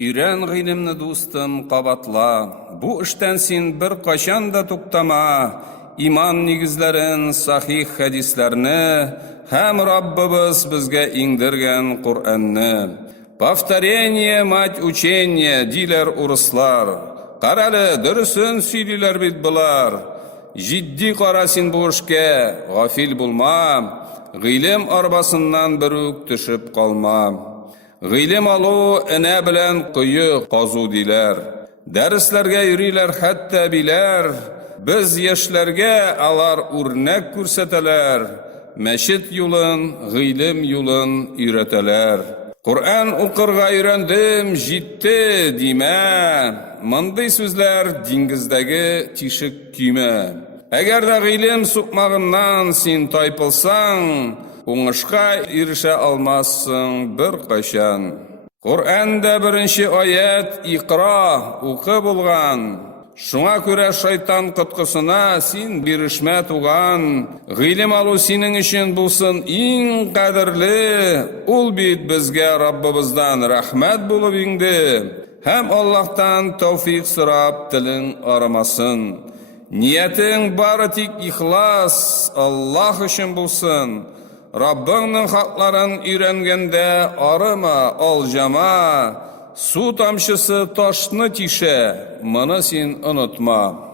Үйрен гыйлемне дустым, кабатла. Бу эштән син бер качан да туктама. Иман нигезләрен, сахих хадисләрне һәм Раббыбыз безгә иңдергән Кур'анны. Повторение мать учения, диләр урыслар. Каралы, дөресен сөйлиләр бит булар. Җитди кара син бу эшкә, гафил булма. Гыйлем арбасыннан бер үк төшеп калма. Гыйлем алу энә белән кое казу диләр. Дәресләргә йөриләр хәтта биләр. Без яшьләргә алар үрнәк күрсәтәләр. Мәчет юлын, гыйлем юлын өйрәтәләр. Кур'ан укырга өйрәндем, җитте димә. Мондый сүзләр диңгездәге тишек көймә. Әгәр дә гыйлем сукмагыннан син тайпылсаң, уңышка ирешә алмассың бер кайчан. Кур'анда беренче аят икра, укы булган. Шуңа күрә шайтан коткысына син бирешмә туган. Гыйлем алу синең өчен булсын иң кадерле. Ул бит безгә Раббыбыздан рәхмәт булып инде. Һәм Аллаһтан тәүфик сорап телең арамасын. Ниятең бары тик ихлас, Аллаһ өчен булсын. Раббыңның хакларын өйрәнгәндә арыма, алҗама. Су тамчысы ташны тишә, моны син онытма.